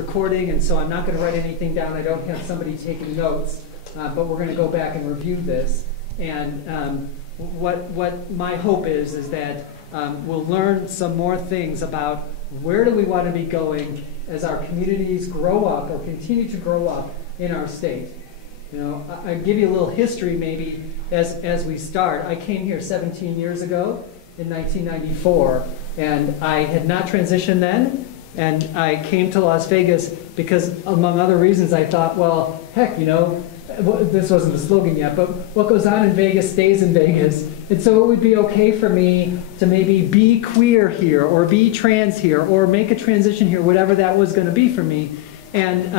recording, and so I'm not going to write anything down. I don't have somebody taking notes, but we're going to go back and review this. And what my hope is that we'll learn some more things about where do we want to be going as our communities grow up or continue to grow up in our state. You know, I'll give you a little history maybe as we start. I came here 17 years ago in 1994, and I had not transitioned then, and I came to Las Vegas because, among other reasons, I thought, well, heck, you know, this wasn't the slogan yet, but what goes on in Vegas stays in Vegas. And so it would be okay for me to maybe be queer here, or be trans here, or make a transition here, whatever that was going to be for me. And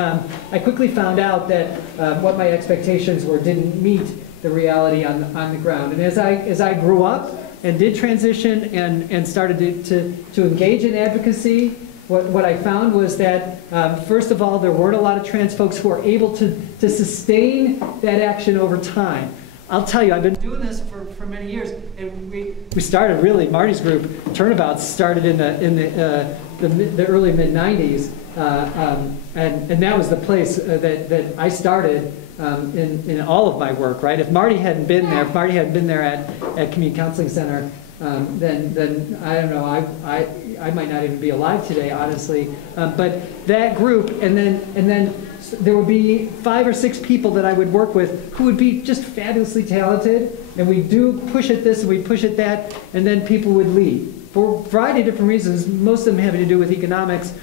I quickly found out that what my expectations were didn't meet the reality on the ground. And as I grew up and did transition and started to engage in advocacy, what I found was that, first of all, there weren't a lot of trans folks who were able to sustain that action over time. I'll tell you, I've been doing this for many years, and we started really, Marty's group, Turnabouts, started in the early mid-90s, and that was the place that I started in all of my work, right? If Marty hadn't been there, at Community Counseling Center, then I don't know, I might not even be alive today, honestly. But that group, and then there would be 5 or 6 people that I would work with who would be just fabulously talented, and we do push at this and we push at that, and then people would leave for a variety of different reasons, most of them having to do with economics,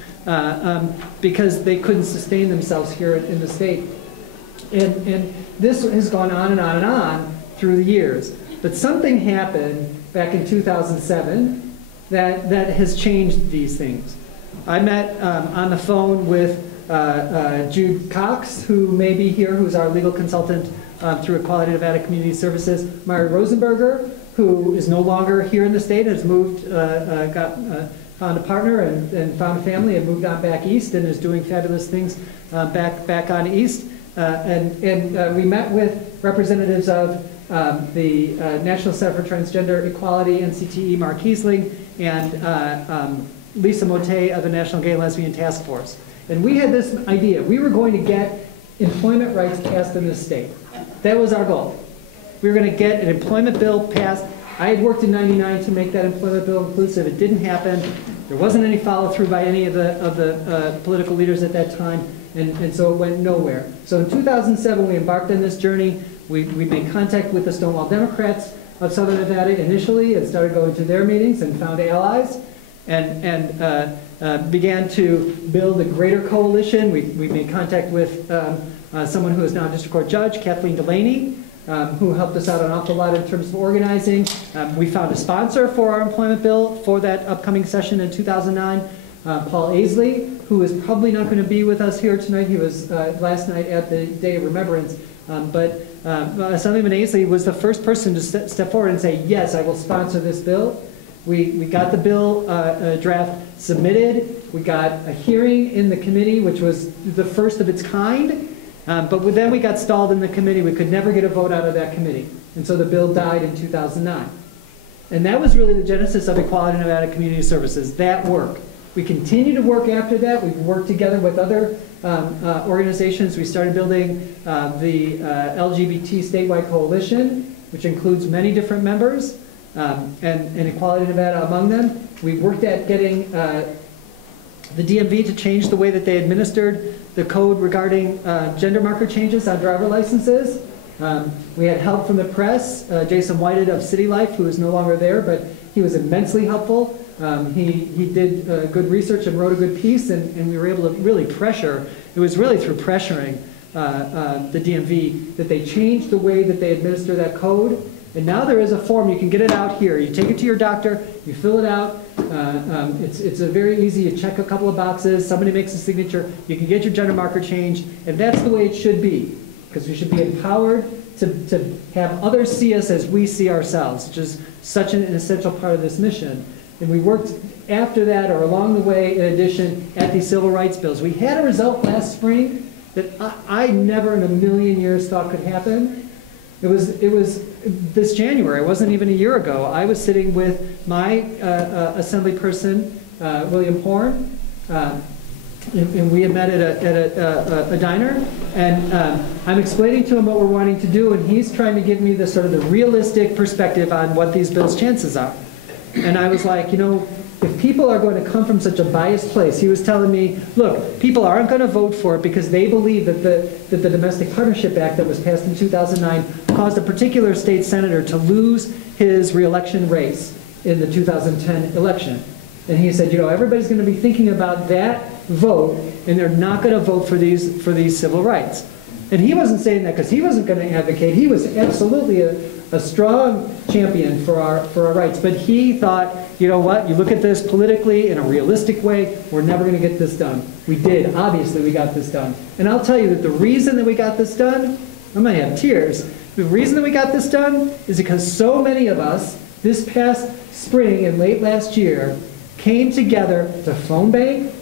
because they couldn't sustain themselves here in the state. And this has gone on and on and on through the years. But something happened back in 2007 that has changed these things. I met on the phone with Jude Cox, who may be here, who's our legal consultant through Equality Nevada Community Services, Mari Rosenberger, who is no longer here in the state, has moved, found a partner and found a family and moved on back east and is doing fabulous things back on east. And we met with representatives of the National Center for Transgender Equality, NCTE, Mark Kiesling, and Lisa Motte of the National Gay and Lesbian Task Force. And we had this idea. We were going to get employment rights passed in this state. That was our goal. We were going to get an employment bill passed. I had worked in '99 to make that employment bill inclusive. It didn't happen. There wasn't any follow-through by any of the political leaders at that time, and so it went nowhere. So in 2007, we embarked on this journey. We made contact with the Stonewall Democrats of Southern Nevada initially and started going to their meetings and found allies and began to build a greater coalition. We made contact with someone who is now a district court judge, Kathleen Delaney, who helped us out an awful lot in terms of organizing. We found a sponsor for our employment bill for that upcoming session in 2009, Paul Aisley, who is probably not going to be with us here tonight. He was last night at the Day of Remembrance. But Assemblyman Aisley was the first person to step forward and say, yes, I will sponsor this bill. We got the bill draft submitted. We got a hearing in the committee, which was the first of its kind. But then we got stalled in the committee. We could never get a vote out of that committee. And so the bill died in 2009. And that was really the genesis of Equality Nevada Community Services, that work. We continue to work after that. We've worked together with other organizations. We started building the LGBT statewide coalition, which includes many different members, and Equality Nevada among them. We worked at getting the DMV to change the way that they administered the code regarding gender marker changes on driver licenses. We had help from the press, Jason Whited of City Life, who is no longer there, but he was immensely helpful. He did good research and wrote a good piece, and we were able to really pressure. It was really through pressuring the DMV that they changed the way that they administer that code. And now there is a form. You can get it out here. You take it to your doctor. You fill it out. It's a very easy. You check a couple of boxes. Somebody makes a signature. You can get your gender marker changed. And that's the way it should be, because we should be empowered to have others see us as we see ourselves, which is such an essential part of this mission. And we worked after that, or along the way, in addition, at these civil rights bills. We had a result last spring that I never in a million years thought could happen. It was this January. It wasn't even a year ago. I was sitting with my assembly person, William Horn, and we had met at a diner, and I'm explaining to him what we're wanting to do, and he's trying to give me the sort of the realistic perspective on what these bills' chances are. And I was like, you know, if people are going to come from such a biased place, he was telling me, look, people aren't going to vote for it because they believe that the Domestic Partnership Act that was passed in 2009 caused a particular state senator to lose his reelection race in the 2010 election. And he said, you know, everybody's going to be thinking about that vote, and they're not going to vote for these civil rights. And he wasn't saying that because he wasn't going to advocate. He was absolutely a strong champion for our rights. But he thought, you know what, you look at this politically in a realistic way, we're never going to get this done. We did. Obviously, we got this done. And I'll tell you that the reason that we got this done, I might have tears. The reason that we got this done is because so many of us this past spring and late last year came together to phone bank,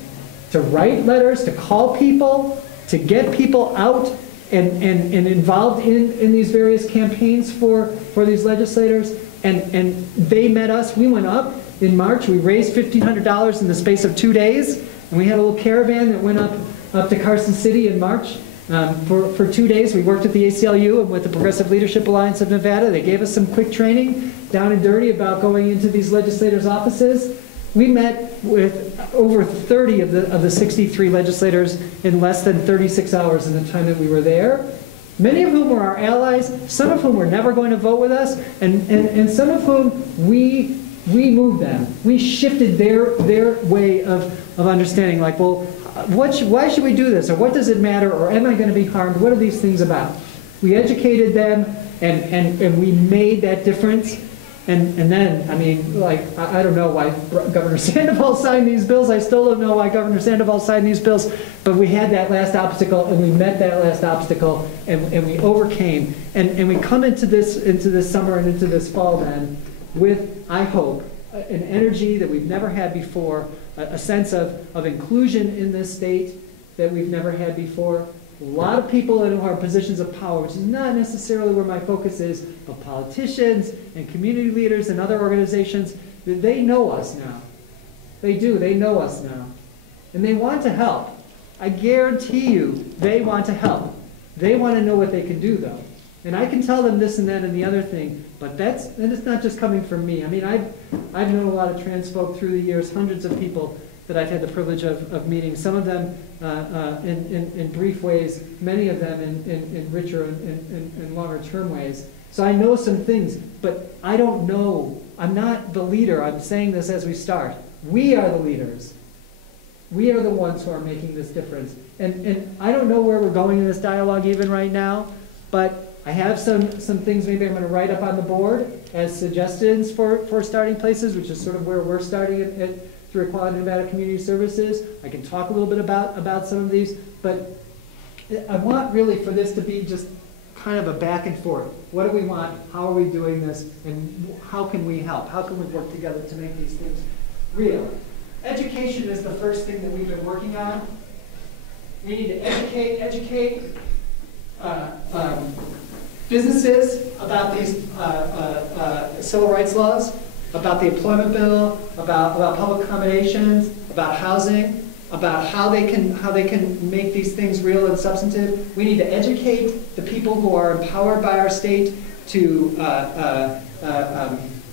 to write letters, to call people, to get people out and involved in these various campaigns for these legislators. And they met us. We went up in March. We raised $1,500 in the space of 2 days. And we had a little caravan that went up to Carson City in March. For 2 days, we worked at the ACLU and with the Progressive Leadership Alliance of Nevada. They gave us some quick training down and dirty about going into these legislators' offices. We met with over 30 of the 63 legislators in less than 36 hours in the time that we were there. Many of whom were our allies, some of whom were never going to vote with us, and some of whom we moved them. We shifted their way of understanding, like, well, why should we do this? Or what does it matter? Or am I going to be harmed? What are these things about? We educated them, and we made that difference. And then, I mean, like, I don't know why Governor Sandoval signed these bills. I still don't know why Governor Sandoval signed these bills. But we had that last obstacle, and we met that last obstacle, and we overcame. And we come into this summer and into this fall then with, I hope, an energy that we've never had before, a sense of inclusion in this state that we've never had before. A lot of people in our positions of power, which is not necessarily where my focus is, but politicians and community leaders and other organizations, they know us now. They do. They know us now. And they want to help. I guarantee you they want to help. They want to know what they can do, though. And I can tell them this and that and the other thing, but it's not just coming from me. I mean, I've known a lot of trans folk through the years, hundreds of people that I've had the privilege of meeting, some of them in brief ways, many of them in richer and longer term ways. So I know some things, but I don't know. I'm not the leader. I'm saying this as we start. We are the leaders. We are the ones who are making this difference. And I don't know where we're going in this dialogue even right now, but I have some things maybe I'm going to write up on the board as suggestions for starting places, which is sort of where we're starting through Equality Nevada Community Services. I can talk a little bit about some of these, but I want really for this to be just kind of a back and forth. What do we want? How are we doing this? And how can we help? How can we work together to make these things real? Education is the first thing that we've been working on. We need to educate businesses about these civil rights laws, about the employment bill, about public accommodations, about housing, about how they can make these things real and substantive. We need to educate the people who are empowered by our state to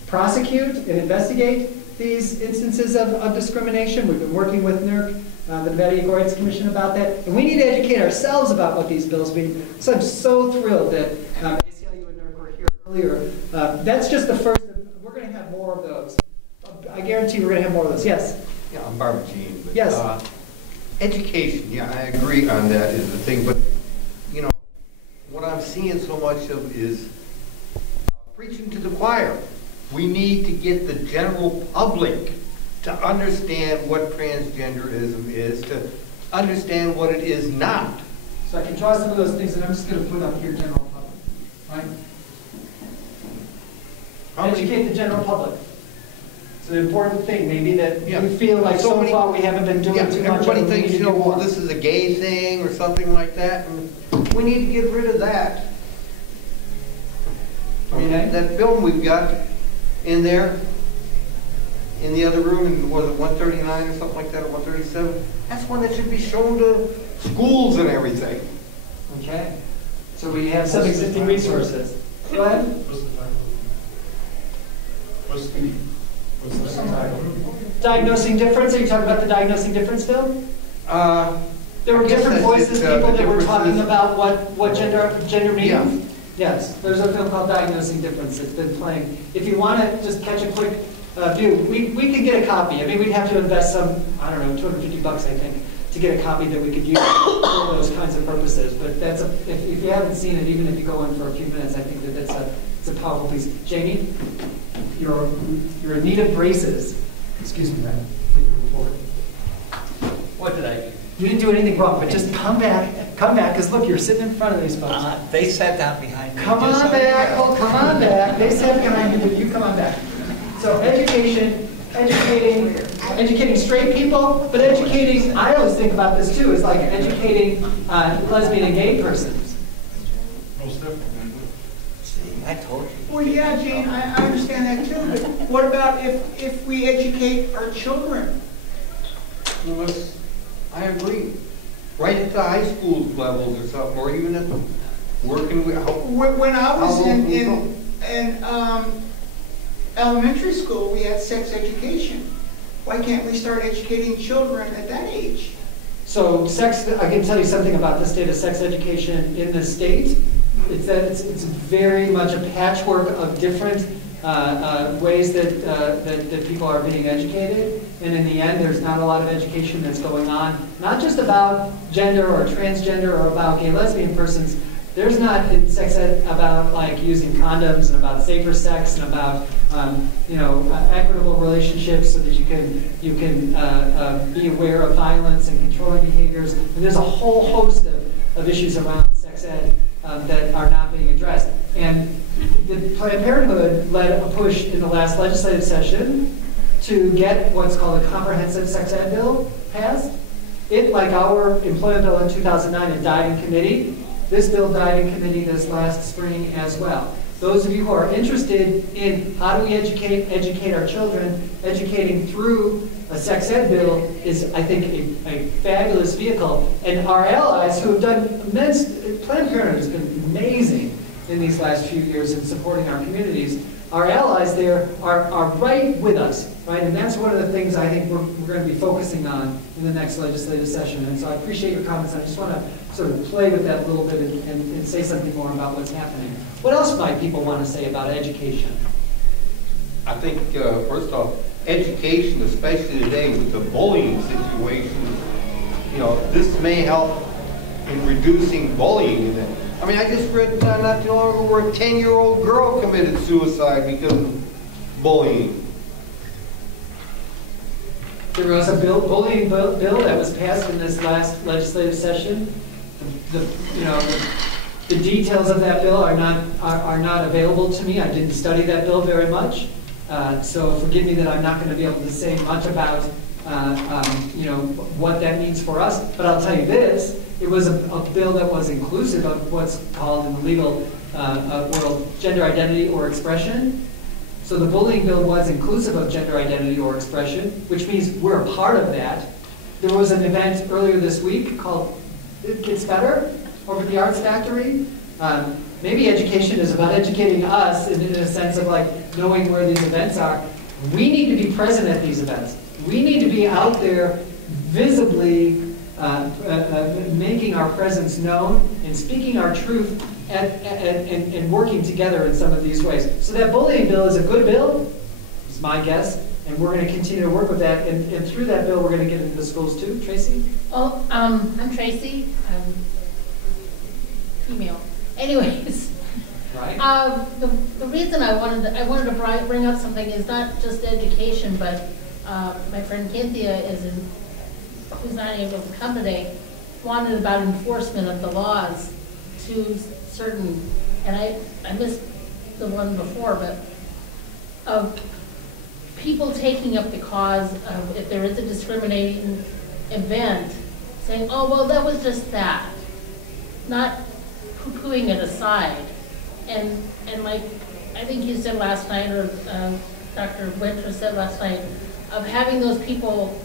prosecute and investigate these instances of discrimination. We've been working with NERC, the Nevada Equal Rights Commission, about that. And we need to educate ourselves about what these bills mean. So I'm so thrilled that ACLU and NERC were here earlier. That's just the first. We're going to have more of those. I guarantee we're going to have more of those. Yes? Yeah, I'm Barbara Jean. But, yes. Education, yeah, I agree on that is the thing. But, you know, what I'm seeing so much of is preaching to the choir. We need to get the general public to understand what transgenderism is, to understand what it is not. So I can draw some of those things that I'm just going to put up here, general public, right? Educate the general public. It's an important thing, maybe, that we feel like so far we haven't been doing too much. Everybody thinks, you know, well, this is a gay thing or something like that, and we need to get rid of that. I mean, that film we've got in there, in the other room, and was it 139 or something like that, or 137? That's one that should be shown to schools and everything. Okay, so we have some existing resources. Go ahead. What's the title? Diagnosing difference, are you talking about the diagnosing difference bill? There were I guess different that's voices, just, people the that were talking differences. about what gender means. Yeah. Yes, there's a film called Diagnosing Difference that's been playing. If you want to just catch a quick view, we can get a copy. I mean, we'd have to invest some, I don't know, $250, I think, to get a copy that we could use for those kinds of purposes. But that's if you haven't seen it, even if you go in for a few minutes, I think that it's a powerful piece. Jamie, you're in need of braces. Excuse me, madam. What did I do? You didn't do anything wrong, but just come back, because look, you're sitting in front of these folks. They sat down behind me. Come on back, oh, come on back. They sat behind you, but you come on back. So education, educating straight people, but educating, I always think about this too, is like educating lesbian and gay persons. Most definitely. See, I told you. Well, yeah, Jane, I understand that too, but what about if we educate our children? Well, I agree. Right at the high school levels or something, or even at the working with. When I was in elementary school, we had sex education. Why can't we start educating children at that age? So I can tell you something about the state of sex education in the state. It's that it's very much a patchwork of different ways that people are being educated. And in the end, there's not a lot of education that's going on, not just about gender or transgender or about gay lesbian persons. There's not in sex ed about like using condoms and about safer sex and about equitable relationships so that you can be aware of violence and controlling behaviors. And there's a whole host of issues around sex ed that are not being addressed. And the Planned Parenthood led a push in the last legislative session to get what's called a comprehensive sex ed bill passed. It, like our employment bill in 2009, it died in committee. This bill died in committee this last spring as well. Those of you who are interested in how do we educate our children, educating through a sex ed bill is, I think, a fabulous vehicle. And our allies who have done immense, Planned Parenthood has been amazing in these last few years in supporting our communities. Our allies there are right with us, right? And that's one of the things I think we're going to be focusing on in the next legislative session. And so I appreciate your comments. I just want to sort of play with that a little bit and say something more about what's happening. What else might people want to say about education? I think, first off, education, especially today with the bullying situation, this may help in reducing bullying. I mean, I just read not too long ago where a 10-year-old girl committed suicide because of bullying. There was a bullying bill that was passed in this last legislative session. The details of that bill are not available to me. I didn't study that bill very much, so forgive me that I'm not going to be able to say much about what that means for us. But I'll tell you this: it was a bill that was inclusive of what's called in the legal world gender identity or expression. So the bullying bill was inclusive of gender identity or expression, which means we're a part of that. There was an event earlier this week called It Gets Better over at the Arts Factory. Maybe education is about educating us in a sense of like knowing where these events are. We need to be present at these events. We need to be out there visibly making our presence known and speaking our truth and working together in some of these ways. So that bullying bill is a good bill, is my guess, and we're going to continue to work with that. And through that bill, we're going to get into the schools too. Tracy? Oh, I'm Tracy. I'm female. Anyways, Right. The reason I wanted to bring up something is not just education, but my friend Cynthia who's not able to come today, wanted about enforcement of the laws to certain, and I missed the one before, but of people taking up the cause of if there is a discriminating event, saying, oh, well, that was just that, not poo-pooing it aside. And like I think you said last night, or Dr. Winter said last night, of having those people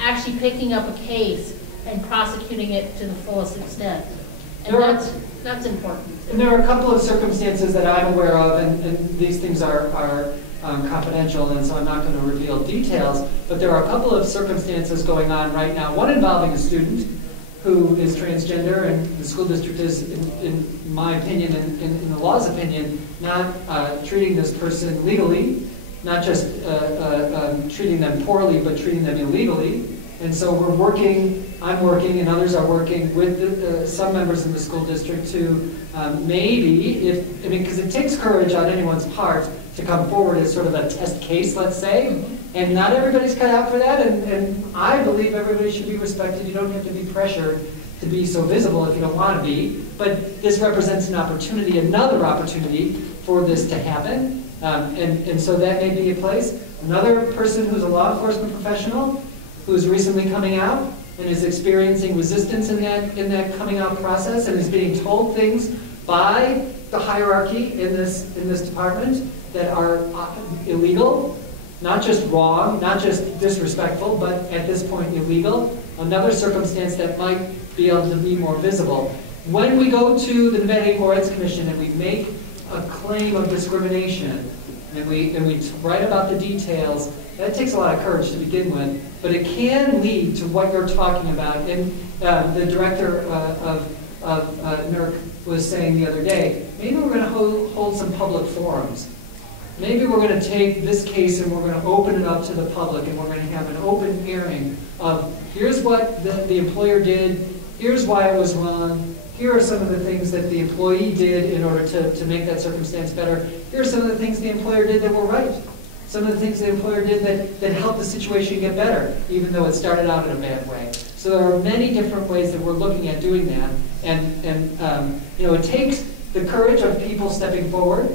actually picking up a case and prosecuting it to the fullest extent. And that's important. And there are a couple of circumstances that I'm aware of, and these things are confidential, and so I'm not going to reveal details, but there are a couple of circumstances going on right now. One involving a student who is transgender, and the school district is, in my opinion, in the law's opinion, not treating this person legally, not just treating them poorly, but treating them illegally. And so I'm working, and others are working with some members in the school district to maybe, because it takes courage on anyone's part to come forward as sort of a test case, let's say, and not everybody's cut out for that, and I believe everybody should be respected. You don't have to be pressured to be so visible if you don't want to be, but this represents an opportunity, another opportunity for this to happen, and so that may be a place. Another person who's a law enforcement professional who is recently coming out and is experiencing resistance in that coming out process and is being told things by the hierarchy in this department that are illegal, not just wrong, not just disrespectful, but at this point illegal. Another circumstance that might be able to be more visible. When we go to the Nevada Equal Rights Commission and we make a claim of discrimination and we write about the details, that takes a lot of courage to begin with, but it can lead to what you're talking about. And the director of NERC was saying the other day, maybe we're going to hold some public forums. Maybe we're going to take this case and we're going to open it up to the public, and we're going to have an open hearing of here's what the employer did, here's why it was wrong, here are some of the things that the employee did in order to make that circumstance better, here are some of the things the employer did that were right. Some of the things the employer did that helped the situation get better, even though it started out in a bad way. So there are many different ways that we're looking at doing that. And it takes the courage of people stepping forward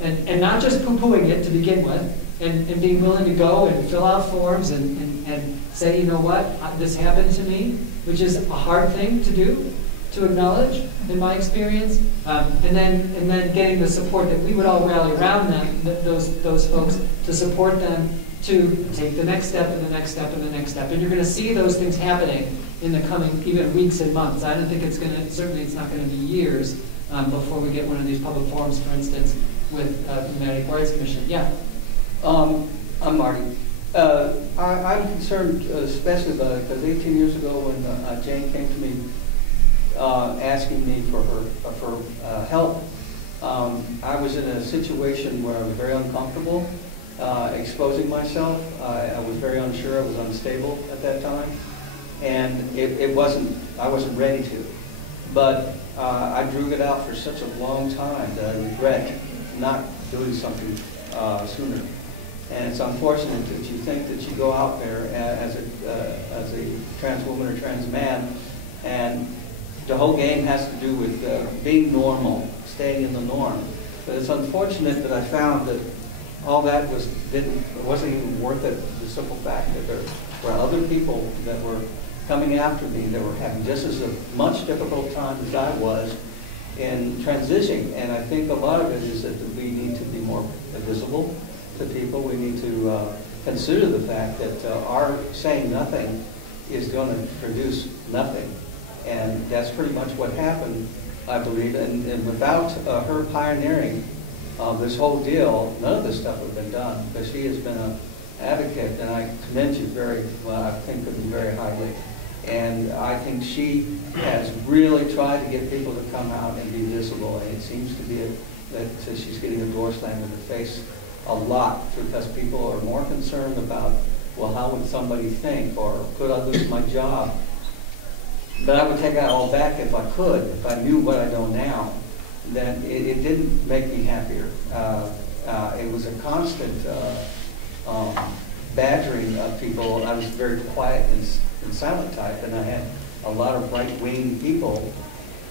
and not just poo-pooing it to begin with, and being willing to go and fill out forms and say, you know what, this happened to me, which is a hard thing to do, to acknowledge, in my experience, and then getting the support that we would all rally around them, those folks, to support them to take the next step and the next step and the next step. And you're going to see those things happening in the coming even weeks and months. I don't think certainly it's not going to be years before we get one of these public forums, for instance, with the Nevada Equal Rights Commission. Yeah? I'm Marty. I'm concerned especially about it because 18 years ago when Jane came to me asking me for help, I was in a situation where I was very uncomfortable exposing myself. I was very unsure. I was unstable at that time, and I wasn't ready to. But I drew it out for such a long time that I regret not doing something sooner. And it's unfortunate that you think that you go out there as a trans woman or trans man, and the whole game has to do with being normal, staying in the norm. But it's unfortunate that I found that all that wasn't even worth it. The simple fact that there were other people that were coming after me that were having just as much difficult time as I was in transitioning. And I think a lot of it is that we need to be more visible to people. We need to consider the fact that our saying nothing is going to produce nothing. And that's pretty much what happened, I believe. And without her pioneering this whole deal, none of this stuff would have been done. Because she has been an advocate, and I commend you I think of you very highly. And I think she has really tried to get people to come out and be visible. And it seems to be that she's getting a door slammed in the face a lot, because people are more concerned about, well, how would somebody think, or could I lose my job? But I would take that all back if I could, if I knew what I know now. Then it didn't make me happier. It was a constant badgering of people. I was very quiet and silent type, and I had a lot of right-wing people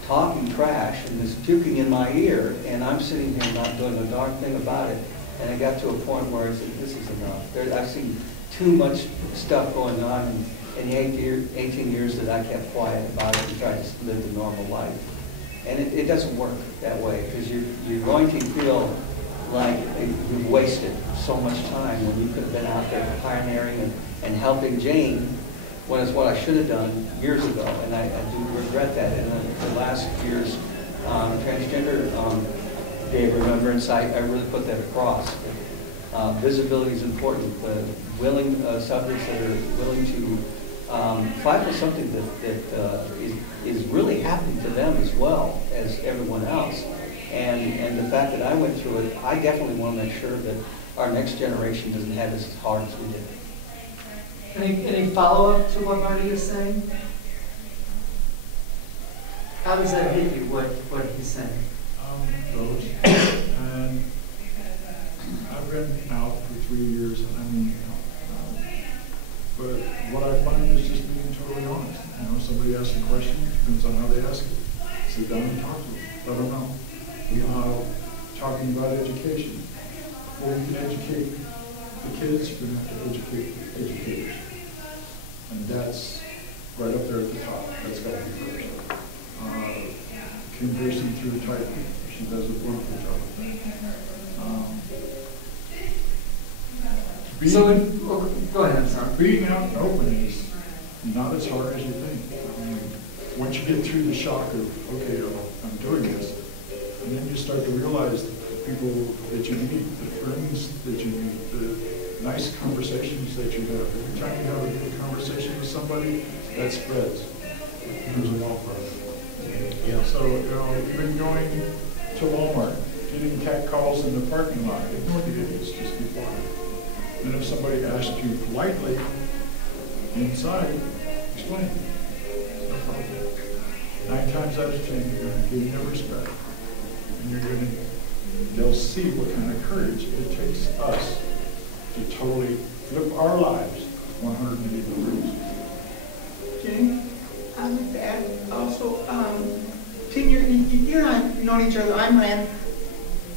talking trash and just puking in my ear, and I'm sitting here not doing a darn thing about it. And I got to a point where I said, this is enough. I've seen too much stuff going on in the 18 years that I kept quiet about it and tried to live the normal life. And it doesn't work that way, because you're going to feel like we've wasted so much time when you could have been out there pioneering and helping Jane when it's what I should have done years ago, and I do regret that. In the last year's Transgender Day of Remembrance, I really put that across. Visibility is important. Willing subjects that are willing to fight for something that is really happening to them as well as everyone else. And the fact that I went through it, I definitely want to make sure that our next generation doesn't have it as hard as we did. Any follow-up to what Marty is saying? How does that hit you, what he's saying? Those. And I've been out for 3 years, and I mean, but what I find is just being totally honest. You know, somebody asks a question, depends on how they ask it. Sit down and talk to them, let them know. We are talking about education. Well, we can educate the kids, we have to educate the educators. And that's right up there at the top. That's got to be first. Kim Pearson through type, she does a wonderful job of that. Go ahead, I'm sorry. Being out and open is not as hard as you think. I mean, once you get through the shock of, okay, I'm doing this, and then you start to realize the people that you meet, the friends that you meet, the nice conversations that you have. Every time you have a good conversation with somebody, that spreads. It becomes a wildfire. Yeah. So, you know, even going to Walmart, getting cat calls in the parking lot, ignore the idiots, just be quiet. And if somebody asks you politely inside, explain. No problem. 9 times out of 10, you're going to give them respect. And they'll see what kind of courage it takes us to totally flip our lives 180 degrees. Jane, I'd like to add also, 10 years, you and I have known each other. I'm Rand.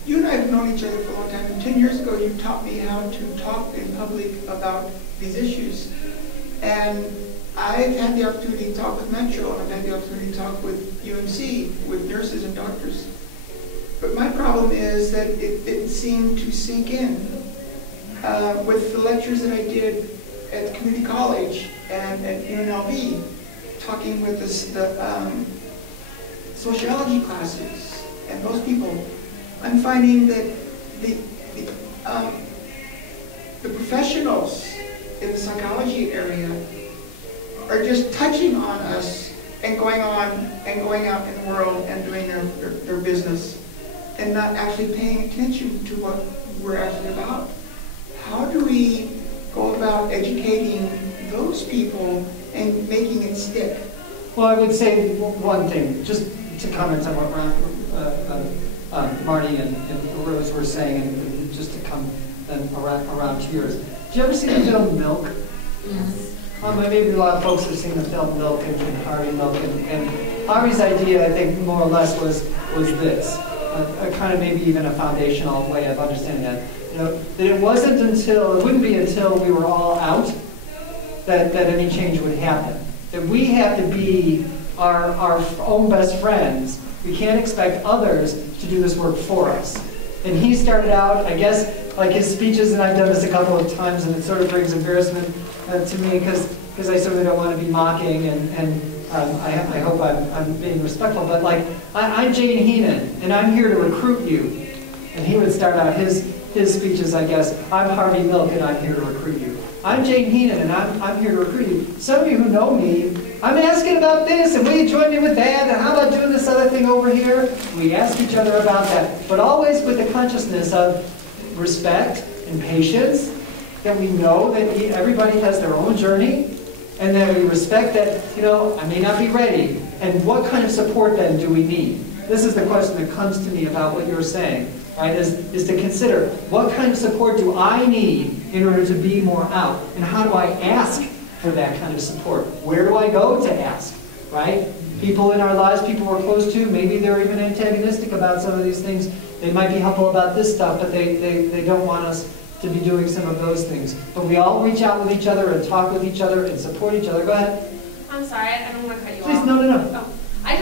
You and I have known each other for a long time. And 10 years ago, you taught me how to talk in public about these issues. And I've had the opportunity to talk with Metro, and I've had the opportunity to talk with UMC, with nurses and doctors. But my problem is that it didn't seem to sink in. With the lectures that I did at community college and at UNLV, talking with the sociology classes and those people, I'm finding that the professionals in the psychology area are just touching on us and going on and going out in the world and doing their business and not actually paying attention to what we're actually about. How do we go about educating those people and making it stick? Well, I would say one thing, just to comment on what Marty and Rose were saying, and just to come around to yours. Did you ever see the film Milk? Yes. Maybe a lot of folks have seen the film Milk and Harvey Milk, and Harvey's idea, I think, more or less was this, a kind of maybe even a foundational way of understanding that. You know, that it wouldn't be until we were all out that any change would happen. That we have to be our own best friends. We can't expect others to do this work for us. And he started out, I guess, like his speeches, and I've done this a couple of times, and it sort of brings embarrassment to me because I certainly don't want to be mocking, and I hope I'm being respectful. But like, I'm Jane Heenan, and I'm here to recruit you. And he would start out his speeches, I guess, I'm Harvey Milk, and I'm here to recruit you. I'm Jane Heenan, and I'm here to recruit you. Some of you who know me, I'm asking about this, and will you join me with that, and how about doing this other thing over here? We ask each other about that, but always with the consciousness of respect and patience, that we know that everybody has their own journey, and that we respect that, you know, I may not be ready, and what kind of support then do we need? This is the question that comes to me about what you're saying, right, is to consider what kind of support do I need in order to be more out, and how do I ask for that kind of support? Where do I go to ask, right? People in our lives, people we're close to, maybe they're even antagonistic about some of these things. They might be helpful about this stuff, but they don't want us to be doing some of those things. But we all reach out with each other and talk with each other and support each other. Go ahead. I'm sorry, I don't want to cut you Please, off. no. Oh, I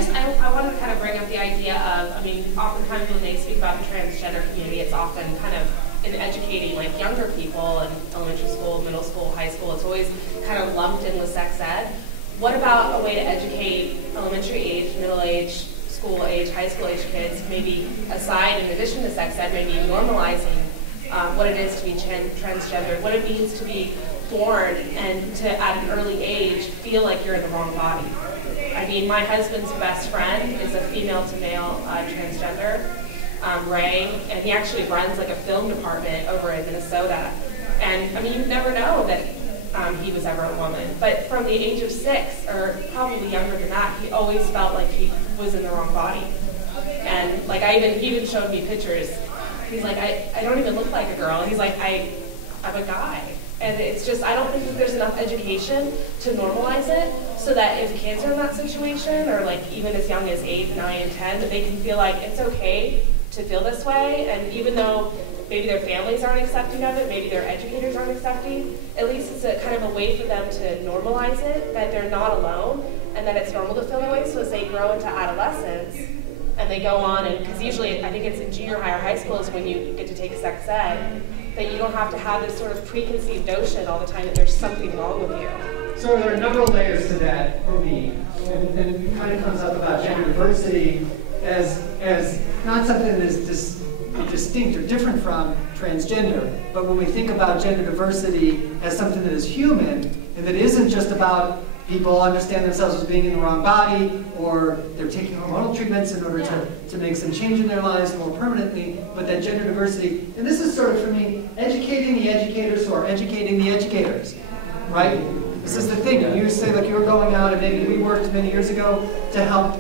wanted to kind of bring up the idea of, I mean, oftentimes when they speak about the transgender community, it's often kind of in educating like younger people in elementary school, middle school, high school, it's always kind of lumped in with sex ed. What about a way to educate elementary age, middle age, school age, high school age kids, maybe aside, in addition to sex ed, maybe normalizing what it is to be transgender, what it means to be born and to, at an early age, feel like you're in the wrong body. I mean, my husband's best friend is a female to male transgender, Ray, and he actually runs like a film department over in Minnesota. And I mean, you never know that he was ever a woman. But from the age of 6, or probably younger than that, he always felt like he was in the wrong body. And like he even showed me pictures. He's like, I don't even look like a girl. He's like, I'm a guy. And it's just, I don't think that there's enough education to normalize it so that if kids are in that situation, or like even as young as 8, 9, and 10, that they can feel like it's okay to feel this way. And even though maybe their families aren't accepting of it, maybe their educators aren't accepting, at least it's a kind of a way for them to normalize it, that they're not alone, and that it's normal to feel that way. So as they grow into adolescence, and they go on, and because usually I think it's in junior high or high school is when you get to take sex ed, that you don't have to have this sort of preconceived notion all the time that there's something wrong with you. So there are a number of layers to that for me, and it kind of comes up about gender diversity as not something that is distinct or different from transgender, but when we think about gender diversity as something that is human, and that isn't just about people understand themselves as being in the wrong body, or they're taking hormonal treatments in order to make some change in their lives more permanently, but that gender diversity, and this is sort of, for me, educating the educators who are educating the educators, right? This is the thing. You say, like, you were going out, and maybe we worked many years ago to help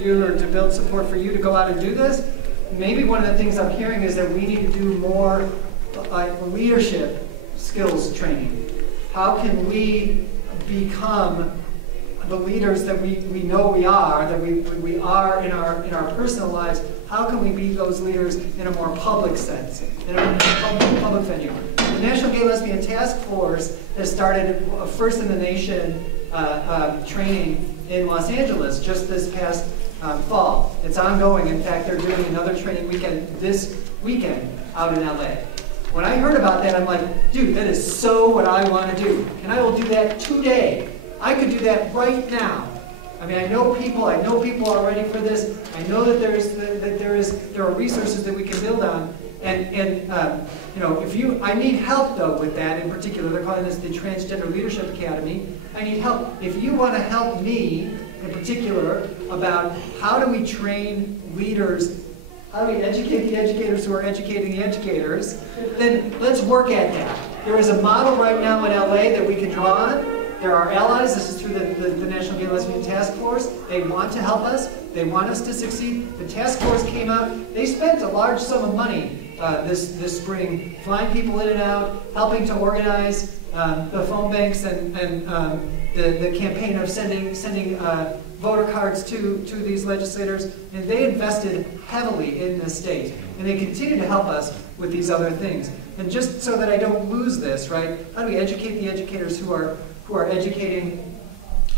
you, or to build support for you to go out and do this. Maybe one of the things I'm hearing is that we need to do more leadership skills training. How can we become the leaders that we know we are, that we are in our personal lives? How can we be those leaders in a more public sense, in a public venue? The National Gay Lesbian Task Force has started a first in the nation training in Los Angeles just this past fall. It's ongoing. In fact, they're doing another training weekend this weekend out in LA. When I heard about that, I'm like, dude, that is so what I want to do. And I will do that today. I could do that right now. I mean, I know people are ready for this. I know that there are resources that we can build on. And you know, I need help though with that in particular. They're calling this the Transgender Leadership Academy. I need help. If you want to help me in particular about how do we train leaders, how do we educate the educators who are educating the educators, then let's work at that. There is a model right now in LA that we can draw on. There are allies. This is through the National Gay Lesbian Task Force. They want to help us. They want us to succeed. The task force came out. They spent a large sum of money this spring, flying people in and out, helping to organize the phone banks and the campaign of sending voter cards to these legislators. And they invested heavily in the state. And they continue to help us with these other things. And just so that I don't lose this, right? How do we educate the educators who are educating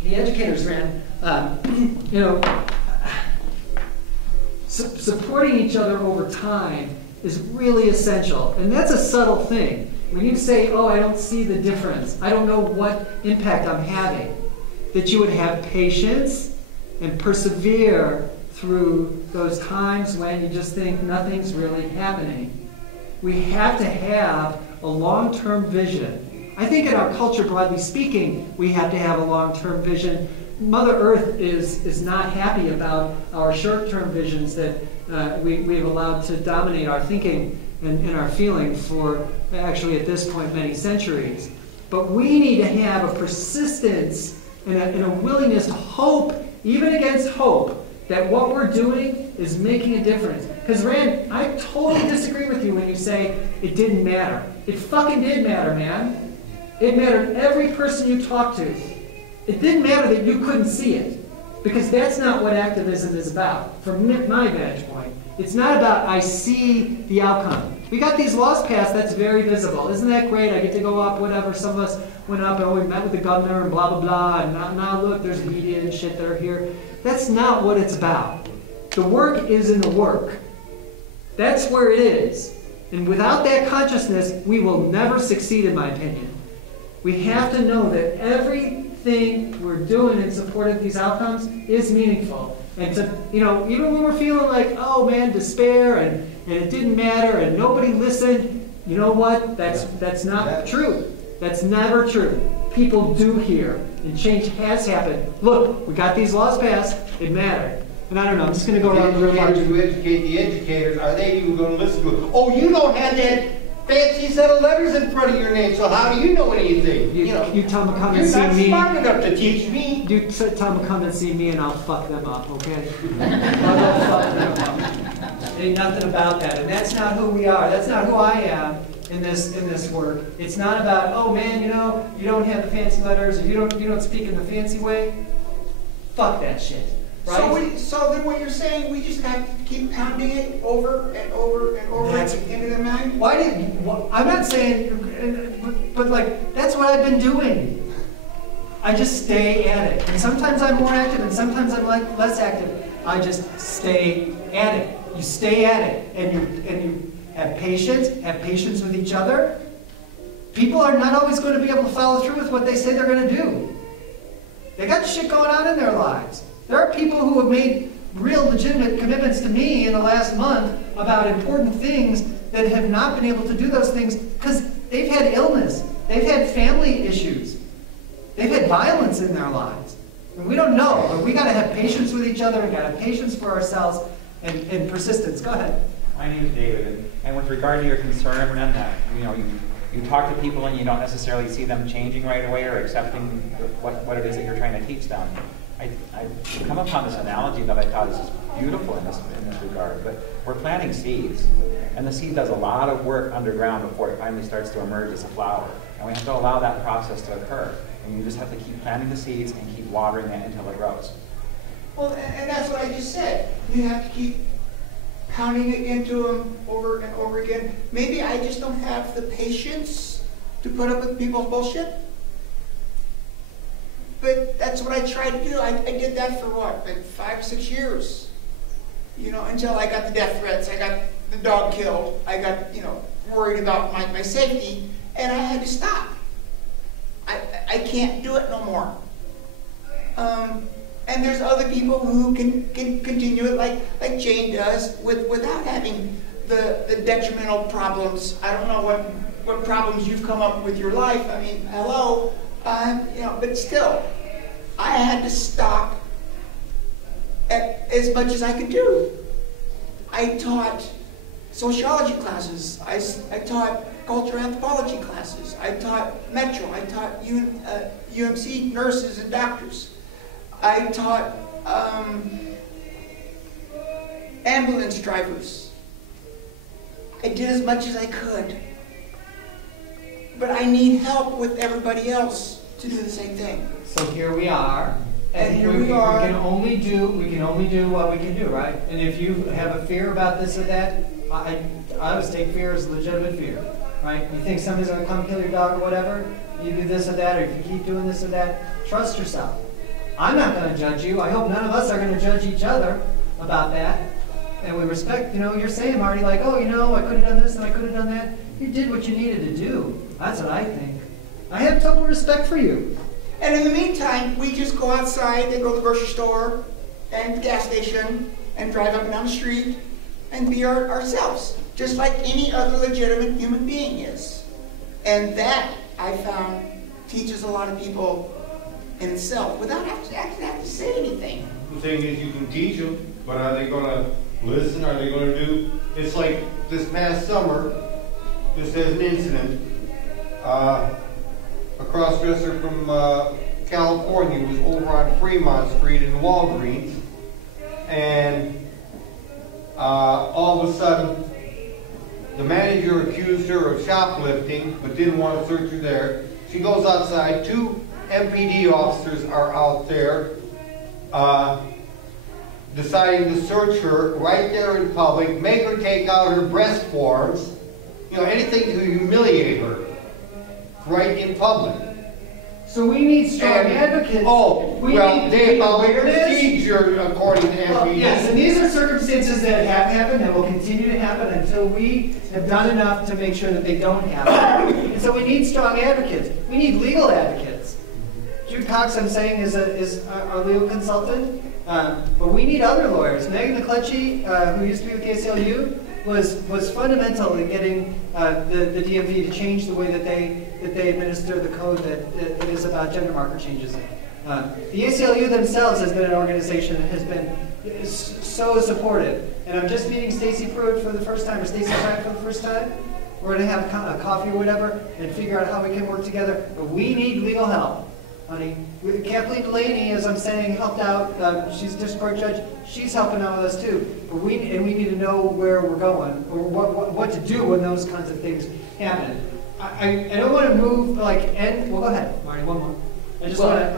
the educators, man? You know, supporting each other over time is really essential. And that's a subtle thing. When you say, oh, I don't see the difference, I don't know what impact I'm having, that you would have patience and persevere through those times when you just think nothing's really happening. We have to have a long-term vision. I think in our culture, broadly speaking, we have to have a long-term vision. Mother Earth is not happy about our short-term visions that we've allowed to dominate our thinking and our feeling for, actually at this point, many centuries. But we need to have a persistence and a willingness to hope, even against hope, that what we're doing is making a difference. Because Rand, I totally disagree with you when you say it didn't matter. It fucking did matter, man. It mattered every person you talked to. It didn't matter that you couldn't see it. Because that's not what activism is about, from my vantage point. It's not about, I see the outcome. We got these laws passed, that's very visible. Isn't that great? I get to go up, whatever. Some of us went up and we met with the governor and blah, blah, blah. And now look, there's media and shit that are here. That's not what it's about. The work is in the work. That's where it is. And without that consciousness, we will never succeed, in my opinion. We have to know that everything we're doing in support of these outcomes is meaningful. And to, even when we're feeling like, oh man, despair, and it didn't matter, and nobody listened, you know what? That's not true. That's never true. People do hear, and change has happened. Look, we got these laws passed. It mattered. And I don't know, I'm just going to go around the room. Educators who educate the educators, are they even going to listen to it? Oh, you don't have that fancy set of letters in front of your name, so how do you know anything? You tell them to come and see me. You're not smart enough to teach me. You tell them to come and see me, and I'll fuck them up, okay? I'll fuck them up. Ain't nothing about that, and that's not who we are. That's not who I am in this work. It's not about, oh man, you don't have the fancy letters, or you don't speak in the fancy way. Fuck that shit. Right? So then what you're saying, we just have to keep pounding it over and over and over into their mind? I'm not saying, but like, that's what I've been doing. I just stay at it. And sometimes I'm more active and sometimes I'm like less active. I just stay at it. You stay at it and you have patience with each other. People are not always going to be able to follow through with what they say they're going to do. They got shit going on in their lives. There are people who have made real legitimate commitments to me in the last month about important things that have not been able to do those things because they've had illness, they've had family issues, they've had violence in their lives. And we don't know, but we got to have patience with each other, we got to have patience for ourselves and persistence. Go ahead. My name is David, and with regard to your concern around that, you talk to people and you don't necessarily see them changing right away or accepting what it is that you're trying to teach them. I've come upon this analogy that I thought is beautiful in this regard, but we're planting seeds, and the seed does a lot of work underground before it finally starts to emerge as a flower, and we have to allow that process to occur, and you just have to keep planting the seeds and keep watering it until it grows. Well, and that's what I just said. You have to keep pounding it into them over and over again. Maybe I just don't have the patience to put up with people's bullshit. But that's what I tried to do. I did that for what, like 5 or 6 years? Until I got the death threats, I got the dog killed, I got, worried about my safety, and I had to stop. I can't do it no more. And there's other people who can continue it like Jane does without having the detrimental problems. I don't know what problems you've come up with your life. I mean, hello. But still, I had to stop at as much as I could do. I taught sociology classes. I taught cultural anthropology classes. I taught Metro. I taught UMC nurses and doctors. I taught ambulance drivers. I did as much as I could. But I need help with everybody else to do the same thing. So here we are. And here we are. We can only do what we can do, right? And if you have a fear about this or that, I always take fear as legitimate fear, right? You think somebody's going to come kill your dog or whatever, you do this or that, or if you keep doing this or that, trust yourself. I'm not going to judge you. I hope none of us are going to judge each other about that. And we respect, you're saying, Marty, like, oh, I could have done this and I could have done that. You did what you needed to do. That's what I think. I have total respect for you. And in the meantime, we just go outside and go to the grocery store and the gas station and drive up and down the street and be ourselves, just like any other legitimate human being is. And that, I found, teaches a lot of people in itself without actually having to say anything. The thing is, you can teach them, but are they going to listen? Are they going to do? It's like this past summer, just as an incident, a cross-dresser from California was over on Fremont Street in Walgreens, and all of a sudden, the manager accused her of shoplifting, but didn't want to search her there. She goes outside. 2 MPD officers are out there deciding to search her right there in public, make her take out her breast forms, anything to humiliate her right in public. So we need strong advocates. Oh, We well, need they follow awareness. procedure according to Well, SB. yes, and these are circumstances that have happened, that will continue to happen until we have done enough to make sure that they don't happen. And so we need strong advocates. We need legal advocates. Jude Cox, I'm saying, is our legal consultant. But we need other lawyers. Megan McCletchie, who used to be with the ACLU, was fundamental in getting the DMV to change the way that they administer the code that is about gender marker changes. The ACLU themselves has been an organization that has been so supportive. And I'm just meeting Stacy Pruitt for the first time, or Stacy Pratt for the first time. We're going to have a coffee or whatever and figure out how we can work together. But we need legal help. Honey, Kathleen Delaney, as I'm saying, helped out. She's a district court judge. She's helping out with us too. But we need to know where we're going, or what to do when those kinds of things happen. I don't want to move well, go ahead, Marty. One more. I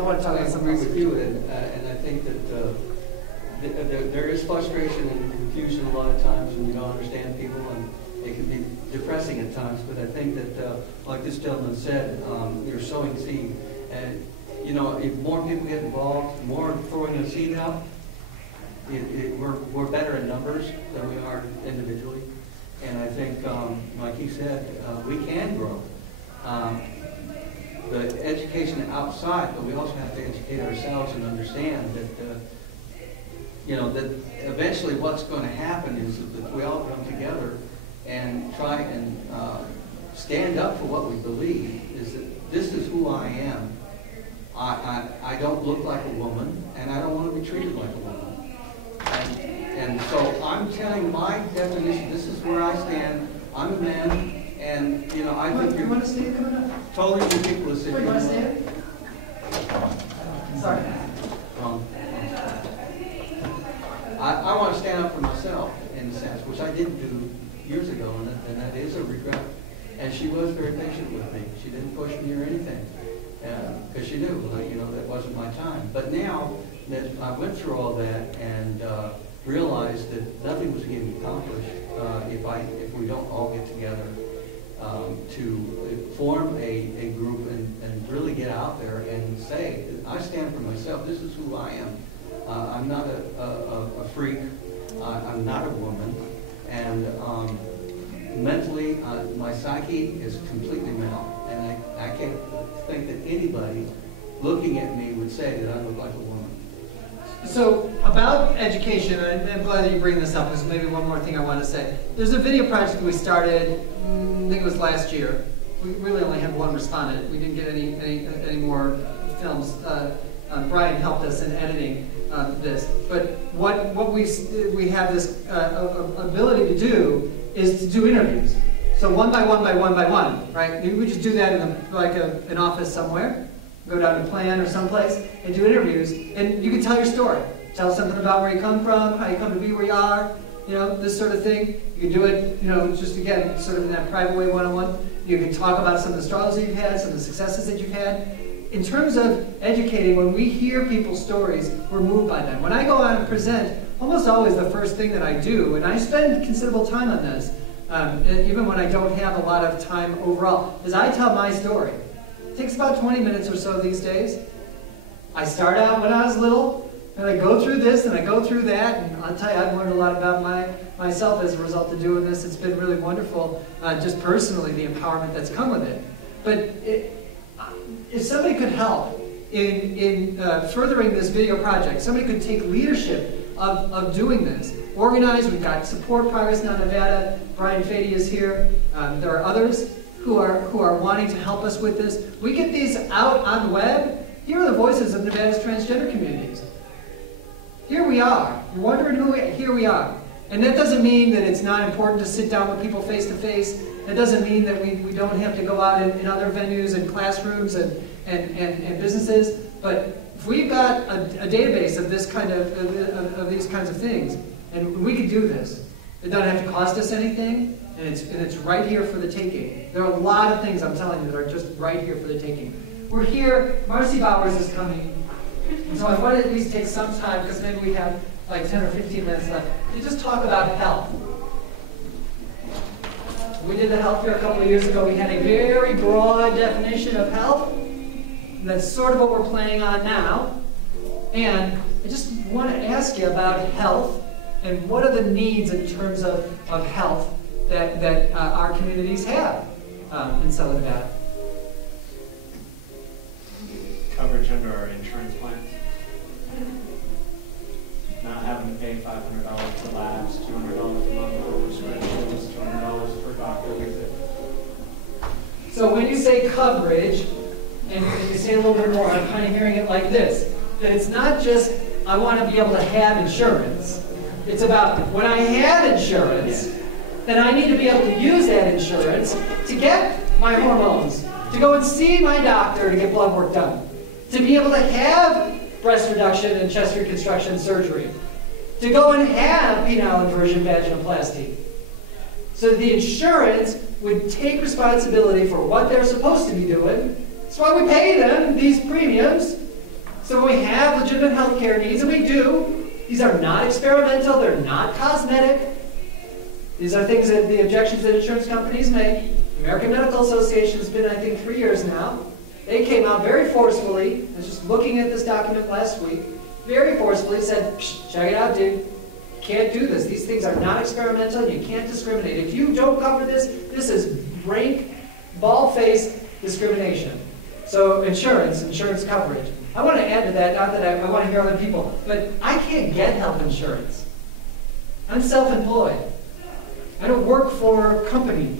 want to talk about something else. I agree with you, and I think that there is frustration and confusion a lot of times when you don't understand people, and it can be depressing at times. But I think that, like this gentleman said, you're sowing seed. And, if more people get involved, more throwing a seed out, we're better in numbers than we are individually. And I think, like he said, we can grow. The education outside, but we also have to educate ourselves and understand that, that eventually what's going to happen is that we all come together and try and stand up for what we believe, is that this is who I am. I don't look like a woman, and I don't want to be treated like a woman. And so I'm telling my definition, this is where I stand. I'm a man, and, I think You want to stand coming up? totally ridiculous. Wait, you want to stand? Sorry. I want to stand up for myself, in a sense, which I didn't do years ago, and that is a regret. And she was very patient with me. She didn't push me or anything, because she knew, that wasn't my time. But now that I went through all that and realized that nothing was getting accomplished if we don't all get together to form a group and really get out there and say, I stand for myself. This is who I am. I'm not a freak. I'm not a woman. And mentally, my psyche is completely male. And I can't think that anybody looking at me would say that I look like a woman. So, about education, and I'm glad that you bring this up, there's maybe one more thing I want to say. There's a video project we started, I think it was last year. We really only had one respondent. We didn't get any more films. Brian helped us in editing this. But what we have this ability to do is to do interviews. So one by one by one by one, right? We just do that in an office somewhere. Go down to Plan or someplace and do interviews, and you can tell your story. Tell something about where you come from, how you come to be where you are, this sort of thing. You can do it, just again, sort of in that private way, one-on-one. You can talk about some of the struggles that you've had, some of the successes that you've had. In terms of educating, when we hear people's stories, we're moved by them. When I go out and present, almost always the first thing that I do, and I spend considerable time on this, even when I don't have a lot of time overall, is I tell my story. It takes about 20 minutes or so these days. I start out when I was little, and I go through this and I go through that, and I'll tell you, I've learned a lot about myself as a result of doing this. It's been really wonderful, just personally, the empowerment that's come with it. But if somebody could help in furthering this video project, somebody could take leadership of doing this, organize. We've got Support Progress Now Nevada. Brian Fady is here. There are others who are wanting to help us with this. We get these out on the web. Here are the voices of Nevada's transgender communities. Here we are. You're wondering who we are? Here we are. And that doesn't mean that it's not important to sit down with people face to face. That doesn't mean that we don't have to go out in other venues and classrooms and businesses. But if we've got a database of this kind of these kinds of things, and we could do this, it doesn't have to cost us anything. And it's right here for the taking. There are a lot of things, I'm telling you, that are just right here for the taking. We're here. Marcy Bowers is coming. And so I want to at least take some time, because maybe we have like 10 or 15 minutes left, to just talk about health. We did the health fair a couple of years ago. We had a very broad definition of health. That's sort of what we're playing on now. And I just want to ask you about health and what are the needs in terms of health that our communities have in Southern Nevada. Coverage under our insurance plans. Not having to pay $500 for labs, $200 a month for prescriptions, $200 for doctor visit. So when you say coverage, and you say a little bit more, I'm kind of hearing it like this, that it's not just, I want to be able to have insurance. It's about, when I have insurance, then I need to be able to use that insurance to get my hormones, to go and see my doctor to get blood work done, to be able to have breast reduction and chest reconstruction surgery, to go and have penile inversion vaginoplasty. So the insurance would take responsibility for what they're supposed to be doing. That's why we pay them these premiums. So when we have legitimate health care needs, and we do, these are not experimental, they're not cosmetic. These are things that the objections that insurance companies make. The American Medical Association has been, I think, 3 years now. They came out very forcefully, I was just looking at this document last week, very forcefully said, check it out, dude. You can't do this. These things are not experimental, and you can't discriminate. If you don't cover this, this is rank, bald-faced discrimination. So insurance coverage. I want to add to that, not that I want to hear other people, but I can't get health insurance. I'm self-employed. I don't work for a company.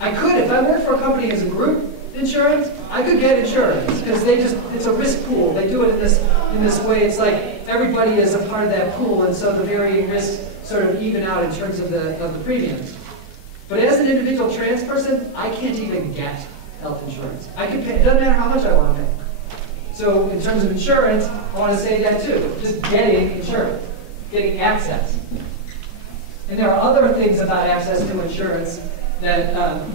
I could, if I worked for a company as a group insurance, I could get insurance because it's a risk pool. They do it in this way. It's like everybody is a part of that pool, and so the varying risks sort of even out in terms of the premiums. But as an individual trans person, I can't even get health insurance. I can pay, it doesn't matter how much I want to pay. So in terms of insurance, I want to say that too. Just getting insurance, getting access. And there are other things about access to insurance that are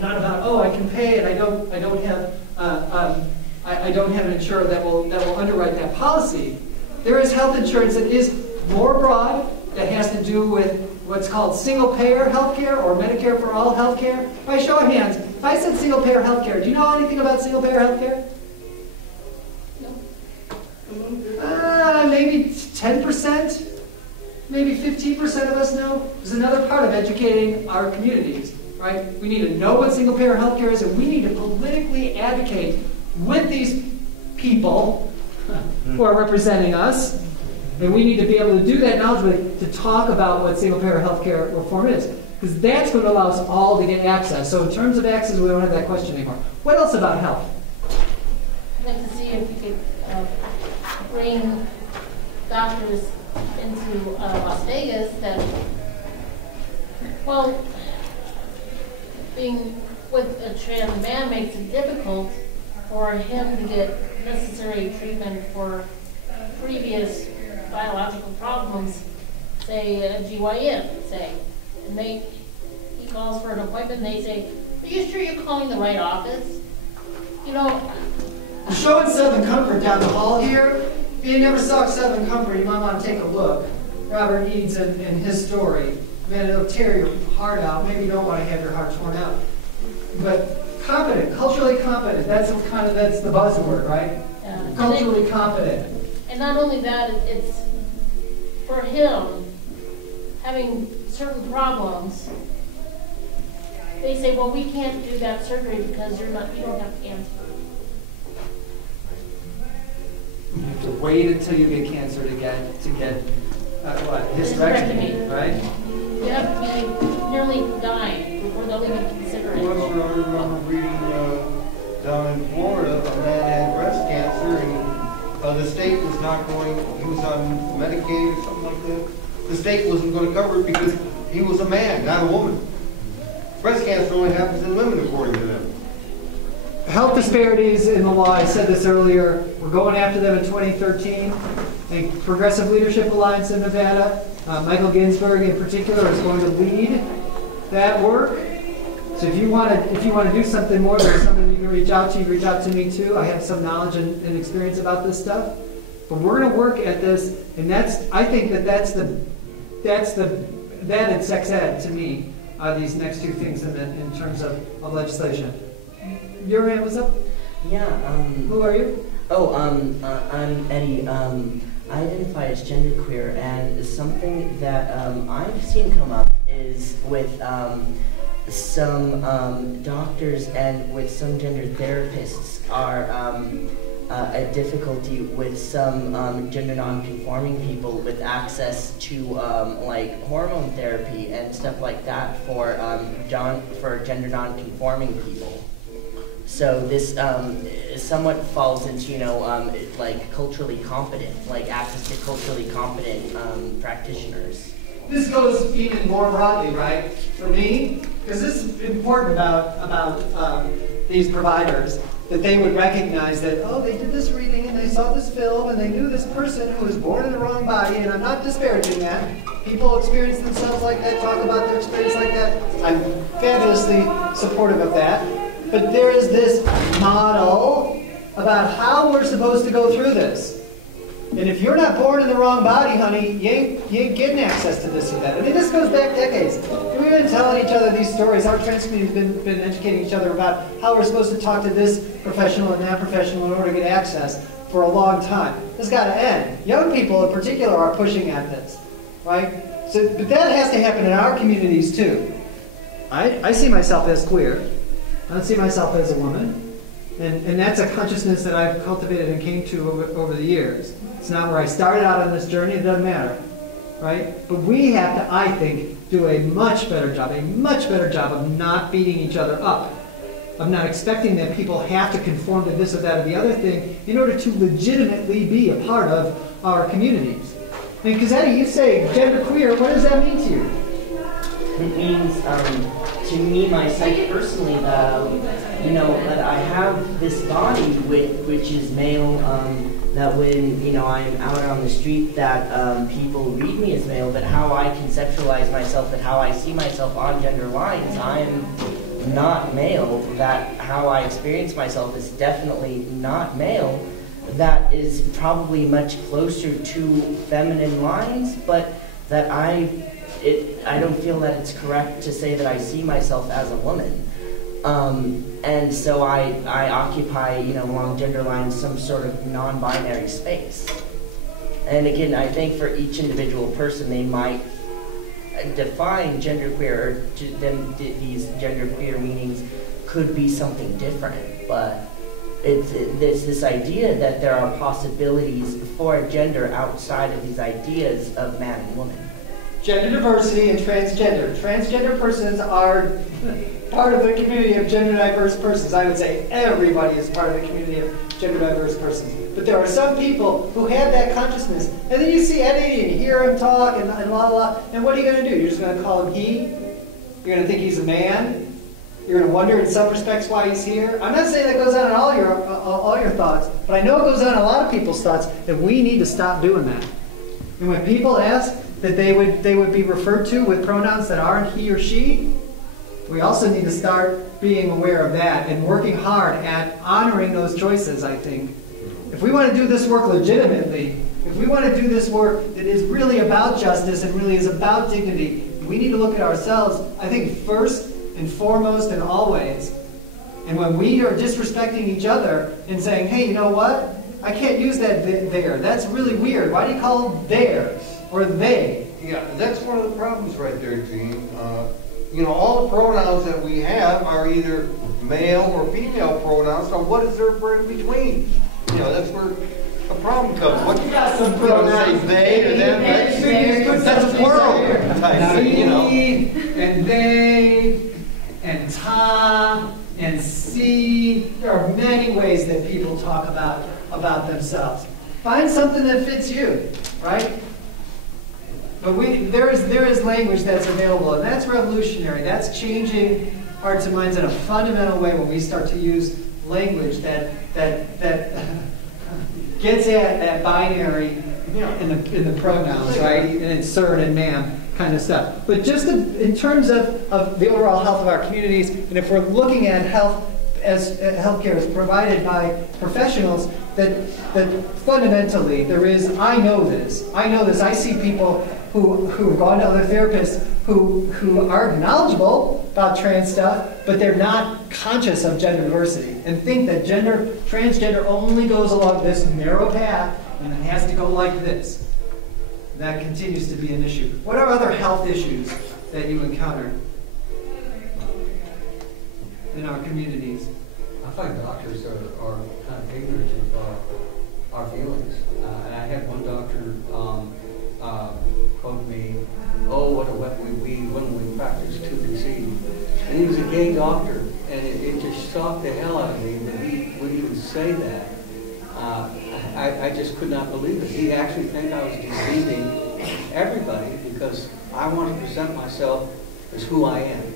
not about, oh, I can pay and I don't have an insurer that will underwrite that policy. There is health insurance that is more broad, that has to do with what's called single payer healthcare or Medicare for all healthcare. By show of hands, if I said single payer healthcare, do you know anything about single payer healthcare? Maybe 10%, maybe 15% of us know. There's another part of educating our communities, right? We need to know what single-payer healthcare is, and we need to politically advocate with these people who are representing us, and we need to be able to do that knowledgeably to talk about what single-payer healthcare reform is, because that's going to allow us all to get access. So in terms of access, we don't have that question anymore. What else about health? I'd like to see if you could bring doctors into Las Vegas that, well, being with a trans man makes it difficult for him to get necessary treatment for previous biological problems, say a GYN, say, and he calls for an appointment and they say, are you sure you're calling the right office? You know, I'm showing Southern Comfort down the hall here. If you never saw Southern Comfort, you might want to take a look. Robert Eads and his story. Man, it'll tear your heart out. Maybe you don't want to have your heart torn out. But competent, culturally competent, that's the buzzword, right? Yeah. Culturally competent. And not only that, it's for him having certain problems. They say, well, we can't do that surgery because you don't have cancer. You have to wait until you get cancer to get hysterectomy, right? You have to be nearly dying before they'll even consider it. I remember reading down in Florida, a man had breast cancer, and the state was not going, he was on Medicaid or something like that. The state wasn't going to cover it because he was a man, not a woman. Breast cancer only happens in women, according to them. Health disparities in the law, I said this earlier, we're going after them in 2013. I think Progressive Leadership Alliance in Nevada, Michael Ginsburg in particular, is going to lead that work. So if you want to do something more, there's something you can reach out to. You reach out to me too. I have some knowledge and experience about this stuff. But we're going to work at this, and I think that and sex ed to me are these next two things in terms of legislation. Your hand was up? Yeah, Who are you? Oh, I'm Eddie. I identify as genderqueer, and something that I've seen come up is with some doctors and with some gender therapists are a difficulty with some gender non-conforming people with access to like hormone therapy and stuff like that for gender non-conforming people. So this somewhat falls into, you know, like culturally competent, like access to culturally competent practitioners. This goes even more broadly, right? For me, because this is important about these providers, that they would recognize that, oh, they did this reading and they saw this film and they knew this person who was born in the wrong body, and I'm not disparaging that. People experience themselves like that, talk about their experience like that. I'm fabulously supportive of that. But there is this model about how we're supposed to go through this. And if you're not born in the wrong body, honey, you ain't getting access to this or that. I mean, this goes back decades. We've been telling each other these stories. Our trans community's been educating each other about how we're supposed to talk to this professional and that professional in order to get access for a long time. This has got to end. Young people in particular are pushing at this, right? So, but that has to happen in our communities too. I see myself as queer. I don't see myself as a woman. And that's a consciousness that I've cultivated and came to over the years. It's not where I started out on this journey, it doesn't matter, right? But we have to, I think, do a much better job of not beating each other up, of not expecting that people have to conform to this or that or the other thing in order to legitimately be a part of our communities. And because Eddie, you say genderqueer, what does that mean to you? It means, to me, myself personally, you know, that I have this body which is male, that when, you know, I'm out on the street that people read me as male, but how I conceptualize myself and how I see myself on gender lines, I'm not male, that how I experience myself is definitely not male, that is probably much closer to feminine lines, but that I don't feel that it's correct to say that I see myself as a woman. And so I occupy, you know, along gender lines, some sort of non-binary space. And again, I think for each individual person, they might define genderqueer, or to them, these genderqueer meanings could be something different. But there's this idea that there are possibilities for gender outside of these ideas of man and woman. Gender diversity and transgender. Transgender persons are part of the community of gender diverse persons. I would say everybody is part of the community of gender diverse persons. But there are some people who have that consciousness. And then you see Eddie and you hear him talk and la la la. And what are you going to do? You're just going to call him he? You're going to think he's a man? You're going to wonder in some respects why he's here? I'm not saying that goes on in all your thoughts, but I know it goes on in a lot of people's thoughts, and we need to stop doing that. And when people ask that they would be referred to with pronouns that aren't he or she, we also need to start being aware of that and working hard at honoring those choices, I think. If we want to do this work legitimately, if we want to do this work that is really about justice and really is about dignity, we need to look at ourselves, I think, first and foremost and always. And when we are disrespecting each other and saying, hey, you know what? I can't use that there. That's really weird. Why do you call them there or they? Yeah, that's one of the problems right there, Gene. You know, all the pronouns that we have are either male or female pronouns, so what is there for in between? You know, that's where the problem comes. What you got some pronouns? Say they or them? That's a plural type thing, you know. And they, and ta, and see. There are many ways that people talk about themselves. Find something that fits you, right? But there is language that's available, and that's revolutionary. That's changing hearts and minds in a fundamental way when we start to use language that gets at that binary, you know, in the pronouns, right? And insert and ma'am kind of stuff. But just in terms of the overall health of our communities, and if we're looking at health as healthcare is provided by professionals, that fundamentally there is, I know this, I see people who've gone to other therapists who are knowledgeable about trans stuff, but they're not conscious of gender diversity and think that transgender only goes along this narrow path and it has to go like this. That continues to be an issue. What are other health issues that you encounter in our communities? I find doctors are kind of ignorant of our feelings. And I had one doctor quote me, "Oh, what when we practice 2C." And he was a gay doctor, and it just shocked the hell out of me when he would even say that. I just could not believe it. He actually think I was deceiving everybody because I want to present myself as who I am.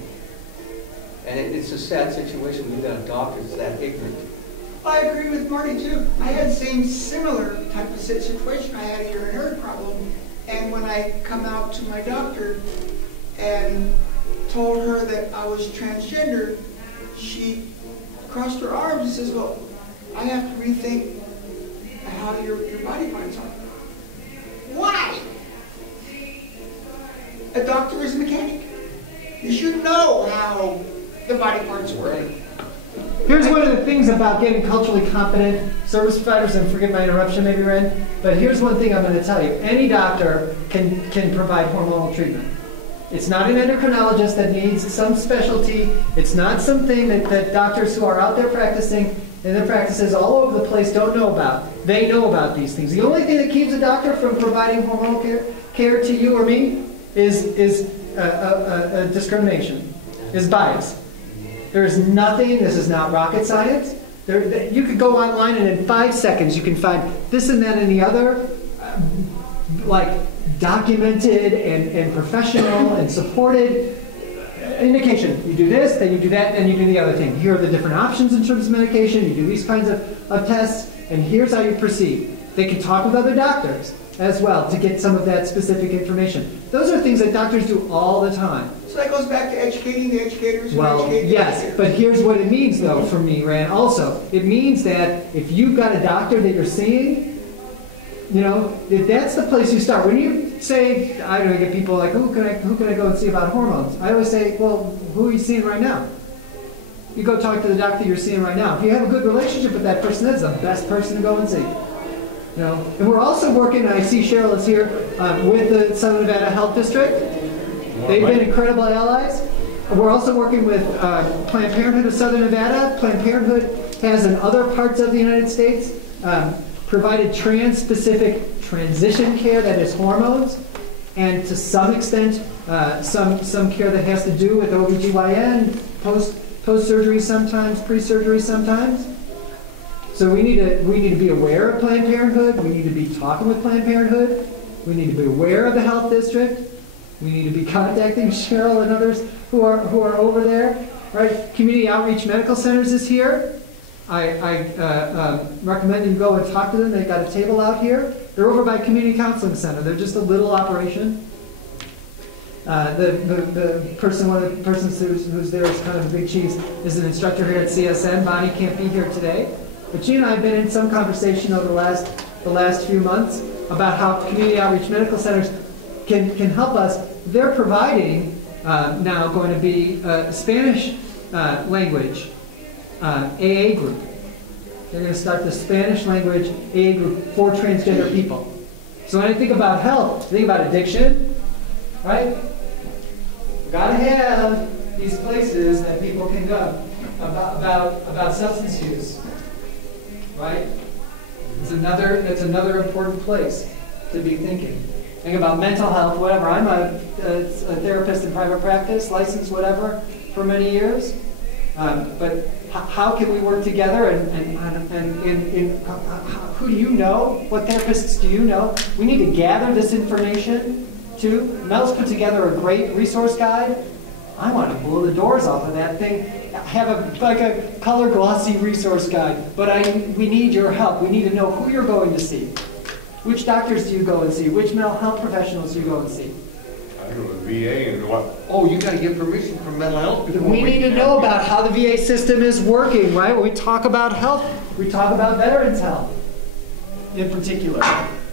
And it's a sad situation when you've got a doctor that's that ignorant. I agree with Marty too. I had the same similar type of situation. I had a urinary problem, and when I come out to my doctor and told her that I was transgender, she crossed her arms and says, "Well, I have to rethink how your body parts are." Why? A doctor is a mechanic. You should know how the body parts work. Here's one of the things about getting culturally competent service providers, and forgive my interruption maybe, Ren, but here's one thing I'm going to tell you. Any doctor can provide hormonal treatment. It's not an endocrinologist that needs some specialty. It's not something that doctors who are out there practicing in their practices all over the place don't know about. They know about these things. The only thing that keeps a doctor from providing hormonal care to you or me is discrimination, is bias. There is nothing, this is not rocket science. You could go online and in 5 seconds you can find this and that and the other, like documented and professional and supported indication. You do this, then you do that, then you do the other thing. Here are the different options in terms of medication. You do these kinds of tests, and here's how you proceed. They can talk with other doctors as well to get some of that specific information. Those are things that doctors do all the time. So that goes back to educating the educators. Well, yes, but here's what it means, though, for me, Rand. Also, it means that if you've got a doctor that you're seeing, you know, if that's the place you start. When you say, I don't know, get people like, who can I go and see about hormones? I always say, well, who are you seeing right now? You go talk to the doctor you're seeing right now. If you have a good relationship with that person, that's the best person to go and see. You know, and we're also working, and I see Cheryl is here, with the Southern Nevada Health District. They've been incredible allies. We're also working with Planned Parenthood of Southern Nevada. Planned Parenthood has in other parts of the United States provided trans-specific transition care that is hormones, and to some extent some care that has to do with OBGYN, post-surgery sometimes, pre-surgery sometimes. So we need to be aware of Planned Parenthood. We need to be talking with Planned Parenthood. We need to be aware of the health district. We need to be contacting Cheryl and others who are over there. Right? Community Outreach Medical Centers is here. I recommend you go and talk to them. They've got a table out here. They're over by Community Counseling Center. They're just a little operation. The person, one of the persons who's there is kind of a big cheese, is an instructor here at CSN. Bonnie can't be here today. But she and I have been in some conversation over the last few months about how Community Outreach Medical Centers can help us. They're providing now going to be Spanish language AA group. They're going to start the Spanish language AA group for transgender people. So when I think about health, I think about addiction, right? We've got to have these places that people can go about substance use, right? That's another important place to be thinking. Think about mental health, whatever. I'm a therapist in private practice, licensed, whatever, for many years. But how can we work together? And who do you know? What therapists do you know? We need to gather this information too. Mel's put together a great resource guide. I want to blow the doors off of that thing. Have a color glossy resource guide. But we need your help. We need to know who you're going to see. Which doctors do you go and see? Which mental health professionals do you go and see? I don't know, the VA and what? Oh, you got to get permission from mental health. We need to know about how the VA system is working, right? When we talk about health, we talk about veterans' health in particular.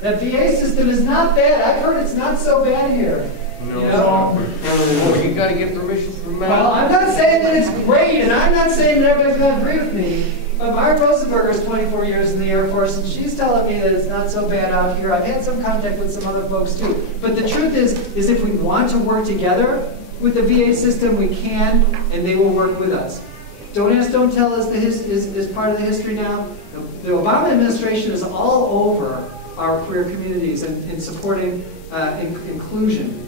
That VA system is not bad. I've heard it's not so bad here. No. You know? Well, you gotta get permission from them. Well, I'm not saying that it's great, and I'm not saying that everybody's going to agree with me. But Mary Rosenberger is 24 years in the Air Force, and she's telling me that it's not so bad out here. I've had some contact with some other folks too. But the truth is if we want to work together with the VA system, we can, and they will work with us. Don't Ask, Don't Tell is part of the history now. The Obama administration is all over our career communities in supporting inclusion.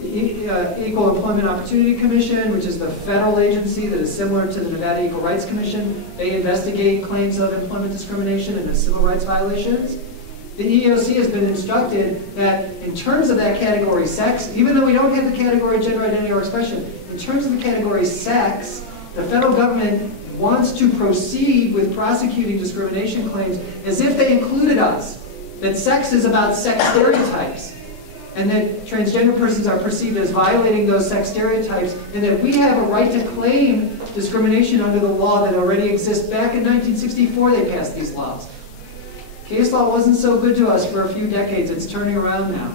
Equal Employment Opportunity Commission, which is the federal agency that is similar to the Nevada Equal Rights Commission. They investigate claims of employment discrimination and civil rights violations. The EEOC has been instructed that in terms of that category sex, even though we don't have the category gender identity or expression, in terms of the category sex, the federal government wants to proceed with prosecuting discrimination claims as if they included us. That sex is about sex stereotypes, and that transgender persons are perceived as violating those sex stereotypes, and that we have a right to claim discrimination under the law that already exists. Back in 1964, they passed these laws. Case law wasn't so good to us for a few decades. It's turning around now,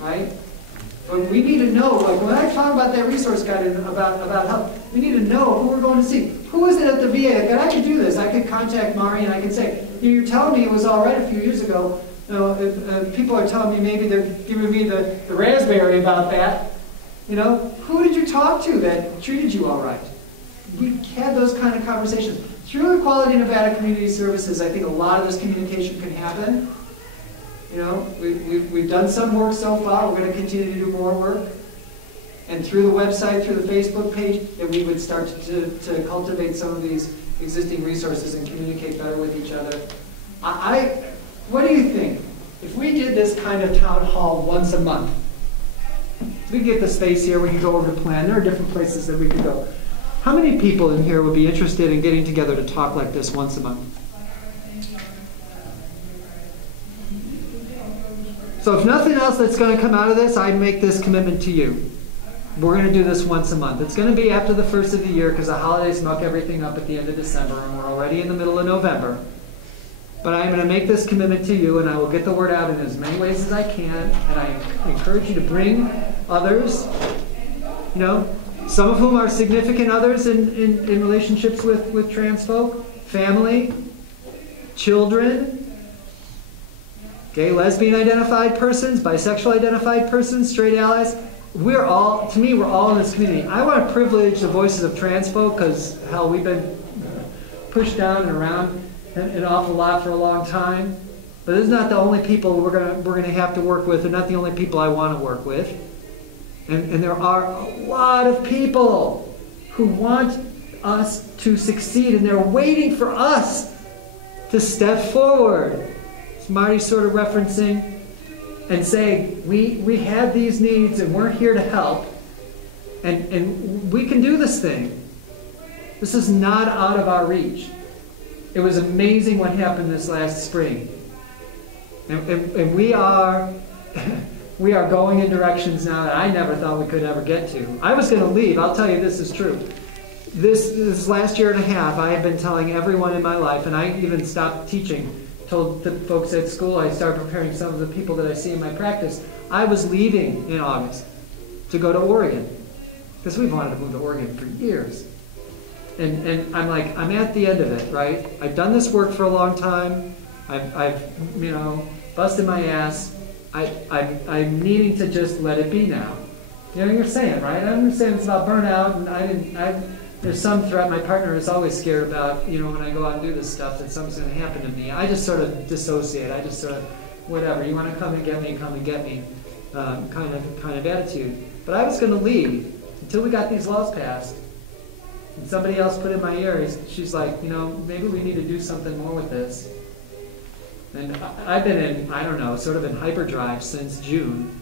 right? But we need to know, like when I talk about that resource guide about health, we need to know who we're going to see. Who is it at the VA that I could do this? I could contact Mari and I could say, you're telling me it was all right a few years ago. You know, people are telling me maybe they're giving me the raspberry about that. You know, who did you talk to that treated you all right? We had those kind of conversations. Through Equality Nevada Community Services, I think a lot of this communication can happen. You know, we've done some work so far. We're going to continue to do more work. And through the website, through the Facebook page, that we would start to cultivate some of these existing resources and communicate better with each other. What do you think? If we did this kind of town hall once a month, we get the space here, we can go over the plan. There are different places that we could go. How many people in here would be interested in getting together to talk like this once a month? So if nothing else that's going to come out of this, I make this commitment to you. We're going to do this once a month. It's going to be after the first of the year because the holidays muck everything up at the end of December and we're already in the middle of November. But I'm going to make this commitment to you, and I will get the word out in as many ways as I can, and I encourage you to bring others, you know, some of whom are significant others in relationships with trans folk, family, children, gay, lesbian identified persons, bisexual identified persons, straight allies. We're all, to me, we're all in this community. I want to privilege the voices of trans folk because, hell, we've been pushed down and around an awful lot for a long time. But this is not the only people we're gonna have to work with. They're not the only people I want to work with. And there are a lot of people who want us to succeed, and they're waiting for us to step forward. As Marty's sort of referencing, and saying, we have these needs and we're here to help, and we can do this thing. This is not out of our reach. It was amazing what happened this last spring. And we are going in directions now that I never thought we could ever get to. I was going to leave. I'll tell you this is true. This last year and a half, I have been telling everyone in my life, and I even stopped teaching, told the folks at school, I started preparing some of the people that I see in my practice. I was leaving in August to go to Oregon, because we've wanted to move to Oregon for years. And I'm like, I'm at the end of it, right? I've done this work for a long time. I've you know, busted my ass. I'm needing to just let it be now. You know what you're saying, right? I understand it's about burnout, and there's some threat my partner is always scared about, you know, when I go out and do this stuff, that something's going to happen to me. I just sort of dissociate. I just sort of, whatever, you want to come and get me, come and get me, kind of attitude. But I was going to leave until we got these laws passed. And somebody else put in my ear, she's like, you know, maybe we need to do something more with this. And I've been in, I don't know, sort of in hyperdrive since June.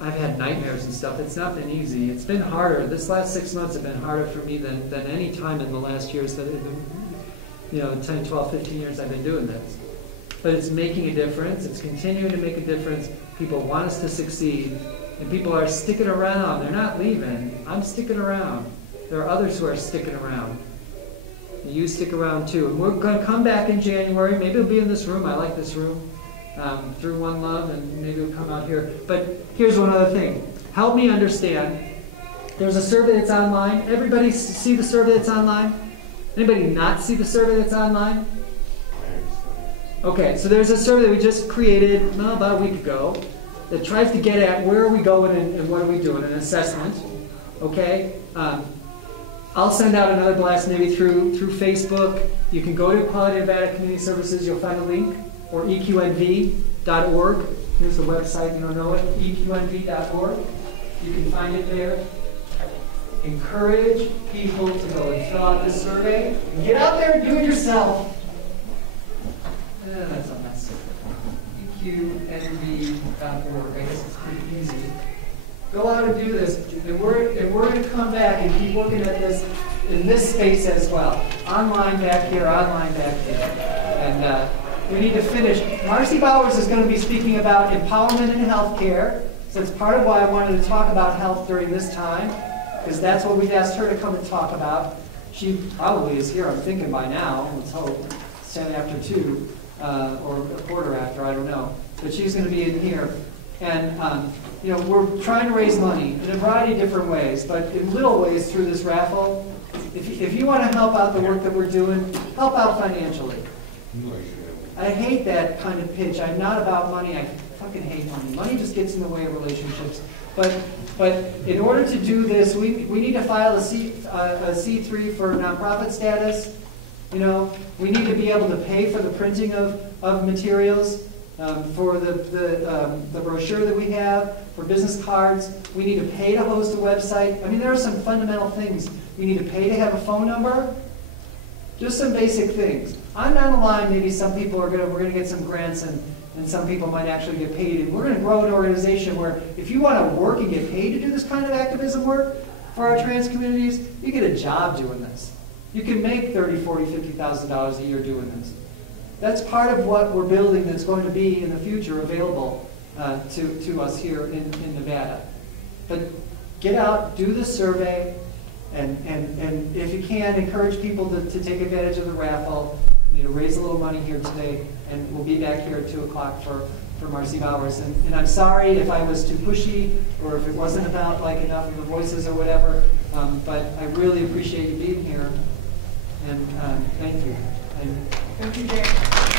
I've had nightmares and stuff. It's not been easy. It's been harder. This last 6 months have been harder for me than any time in the last years that have been, you know, 10, 12, 15 years I've been doing this. But it's making a difference. It's continuing to make a difference. People want us to succeed. And people are sticking around. They're not leaving. I'm sticking around. There are others who are sticking around. And you stick around too. And we're going to come back in January. Maybe it'll be in this room. I like this room. through One Love, and maybe it'll come out here. But here's one other thing. Help me understand. There's a survey that's online. Everybody see the survey that's online? Anybody not see the survey that's online? Okay, so there's a survey we just created about a week ago that tries to get at where are we going and what are we doing, an assessment. Okay? I'll send out another blast maybe through Facebook. You can go to Equality Nevada Community Services, you'll find a link, or eqnv.org. Here's the website, you don't know it, eqnv.org. You can find it there. Encourage people to go and fill out this survey. Get out there and do it yourself. That's not nice. eqnv.org. I guess it's pretty easy. Go out and do this. And we're going to come back and keep looking at this in this space as well. Online back here, online back here. And we need to finish. Marcy Bowers is going to be speaking about empowerment in healthcare. So it's part of why I wanted to talk about health during this time, because that's what we've asked her to come and talk about. She probably is here, I'm thinking, by now. Let's hope. It's 10 after 2, or a quarter after, I don't know. But she's going to be in here. And you know, we're trying to raise money in a variety of different ways, but in little ways through this raffle. If you want to help out the work that we're doing, help out financially. I hate that kind of pitch. I'm not about money. I fucking hate money. Money just gets in the way of relationships. But in order to do this, we need to file a C3 for nonprofit status. You know, we need to be able to pay for the printing of materials. For the brochure that we have, for business cards, we need to pay to host a website. I mean, there are some fundamental things. We need to pay to have a phone number. Just some basic things. On down the line, maybe some people we're going to get some grants, and some people might actually get paid. And we're going to grow an organization where if you want to work and get paid to do this kind of activism work for our trans communities, you get a job doing this. You can make $30,000, $40,000, $50,000 a year doing this. That's part of what we're building that's going to be in the future available to us here in Nevada. But get out, do the survey, and if you can, encourage people to take advantage of the raffle. You know, raise a little money here today, and we'll be back here at 2 o'clock for Marcy Bowers. And I'm sorry if I was too pushy or if it wasn't about like enough of the voices or whatever, but I really appreciate you being here, and thank you. And Thank you, Jay.